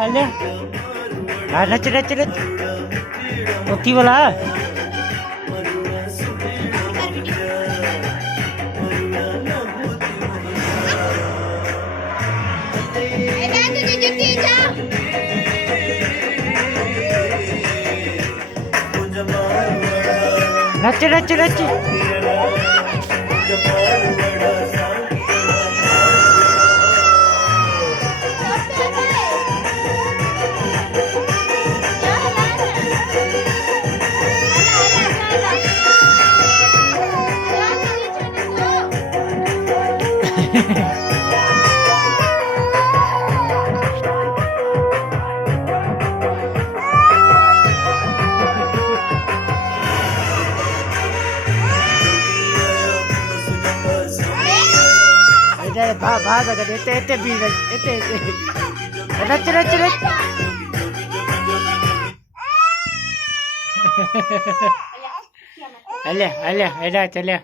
अले हाँ नच नच नच उठी वाला नच नच नच भाग अगर एते एते भी एते एते नच नच नच अले अले एडा चले